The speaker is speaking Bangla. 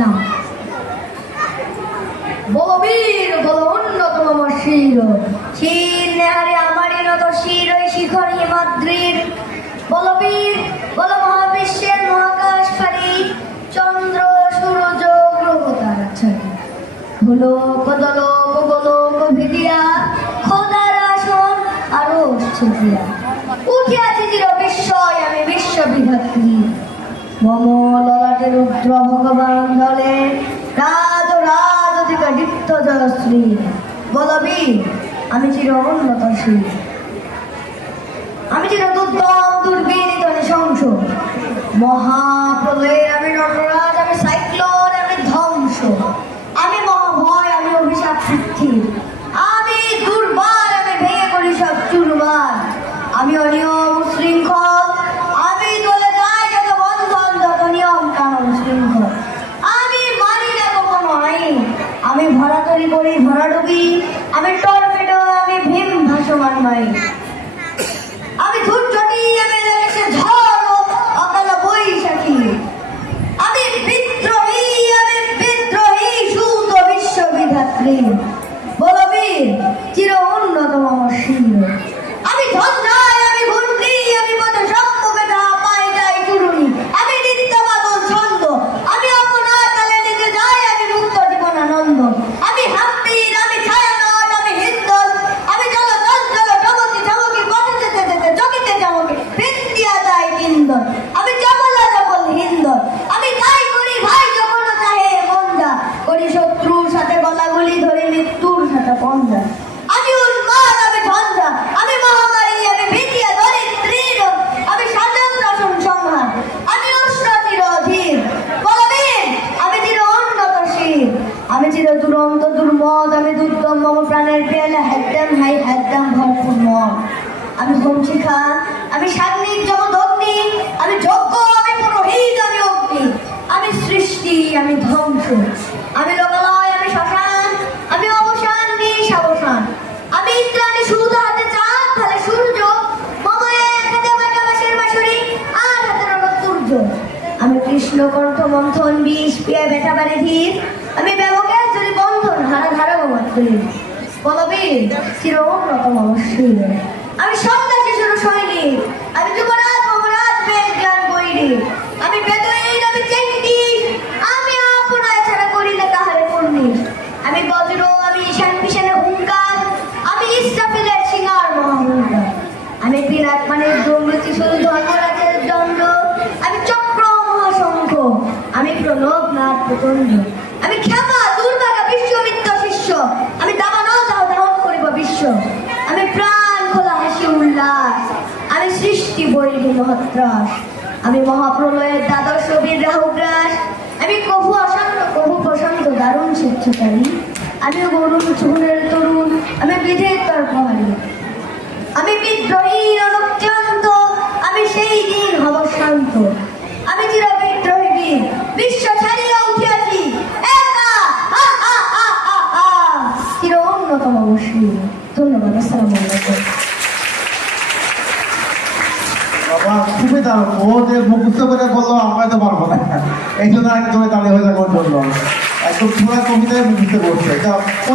ইসলাম। বলবীর বল অন্যতম আমার শির, শির নেহারে আমারই নত শির ওই শিখর হিমাদ্রির। বলবীর বল মহাবিশ্বের মহাকাশ পারি, চন্দ্র সূর্য গ্রহ তারা ছাড়ি। ভুলোক দলোক গোলোক ভিদিয়া, খোদার আসন আরো ছিটিয়া। উঠিয়াছি চির বিস্ময় আমি বিশ্ব বিধাত্রী। মম ললাটে রুদ্র ভগবান দলে, রাজ রাজ অধিকা দীপ্ত জয়শ্রী। বলবীর আমি চির উন্নতশীল, আমি চির দুর্দম দুর্বিনীত নৃশংস। মহাপ্রলয়ের আমি নটরাজ, আমি সাইক্লোন, আমি ধ্বংস। আমি মহাভয়, আমি অভিশাপ পৃথিবীর। আমি দুর্বার, আমি ভেঙে করি সব চুরমার। আমি অনিয়ম শৃঙ্খল, আমি চলে যাই যত বন্ধন, যত নিয়ম কানুন শৃঙ্খল। আমি মানি না কখনো আইন, আমি ভরা তৈরি করি ভরাডুবি। আমি টর্পেডো, আমি ভীম ভাসমান মাই। আমি ধূর্জটি, আমি লেগেছে ঝড় অকাল বৈশাখী। আমি বিদ্রোহী, আমি বিদ্রোহী সুত বিশ্ববিধাত্রী। বলবীর চির উন্নতম আমার শির, আমি ঝঞ্ঝাই, আমি ঘূর্ণি, আমি পথে সম্মুখে যাহা পাই যাই চূর্ণি। আমি নিত্য বাদল ছন্দ, আমি আপনার কালে নিতে যাই, আমি মুক্ত জীবন আনন্দ। আমি হাম্পির, আমি ছায়ানট, আমি হিন্দল, আমি জল চঞ্চল চমকি চমকি পথে যেতে যেতে চকিতে চমকে বৃন্দিয়া যায় ইন্দল। আমি চমলা চপল হিন্দল, আমি তাই করি ভাই যখন চাহে মন্দা, করি শত্রুর সাথে গলাগুলি ধরে মৃত্যুর সাথে পন্দা। আমি উন্মাদ, আমি ঝঞ্ঝা, আমি মহামারী, আমি ভিতিয়া দরিদ্রীর। আমি সাধন দর্শন সংহার, আমি উষ্ণ চির অধীর। বলবীর আমি চির উন্নতশীল, আমি চির দুরন্ত দুর্মদ, আমি দুর্দম মম প্রাণের পেয়ালা হ্যাদ্দাম হাই হ্যাদ্দাম ভরপুর মন। আমি হোমশিখা, আমি সাগ্নিক জমদগ্নি, আমি যজ্ঞ, আমি পুরোহিত, আমি অগ্নি। আমি সৃষ্টি, আমি ধ্বংস, আমি লোকালয়, আমি শ্মশান, আমি অবসান নিঃসাবসান। আমি ইন্দ্রাণী সুদ হাতে চাঁদ ফেলে সূর্য, মম এক হাতে আমার কাবাসের বাঁশরি, আর হাতে রণতুর্য। আমি কৃষ্ণ কণ্ঠ মন্থন, বিষ পিয়ে ব্যথা বাড়ি ধীর। আমি ব্যবকের চুরি বন্ধন হারা ধারা গোমাত্রী। বলবীর চির উন্নতম আমার শির, আমি সন্ধ্যা শিশুর সৈনিক, আমি যুবরাজ মহারাজ বেদ জ্ঞান বৈরী। আমি বেদুইন, আমি চেঙ্গি, আমি আপনায় ছাড়া করিলে কাহারে পূর্ণিশ। আমি বজ্র, আমি ঈশান পিশানে হুঙ্কার, আমি ইসরাফিলের সিঙ্গার মহাহুঙ্কার। আমি বিরাট মানের ডমরু ত্রিশূল ধর্মরাজের দণ্ড, আমি চক্র মহাশঙ্খ, আমি প্রণব নাথ প্রচণ্ড। আমি ক্ষমা দুর্ভাগা বিশ্বমিত্র শিষ্য, আমি দাবানল দাহ দাহন করিব বিশ্ব। আমি প্রাণ খোলা হাসি উল্লাস, আমি সৃষ্টি বৈরী মহত্রাস। আমি মহাপ্রলয়ের দ্বাদশ বীর রাহুগ্রাস, আমি কভু অশান্ত কভু প্রশান্ত দারুণ স্বেচ্ছাচারী। আমি গরুণ চুনের তরুণ, আমি বিধের তর্কহারী। আমি বিদ্রোহী অনুক্রান্ত, আমি সেই দিন হব শান্ত। আমি চির বিদ্রোহী বীর, বিশ্ব ছাড়িয়া উঠিয়াছি একা। চির উন্নতম অবশ্যই। ধন্যবাদ। আসসালামু আলাইকুম। বাবা খুবই দারুণ, ও যে মুখস্থ করে বললো আমরা তো পারবো না, এই জন্য আগে তুমি তালি হয়ে যাবো জন্য একদম পুরা কবিতায় মুখস্থ করছে।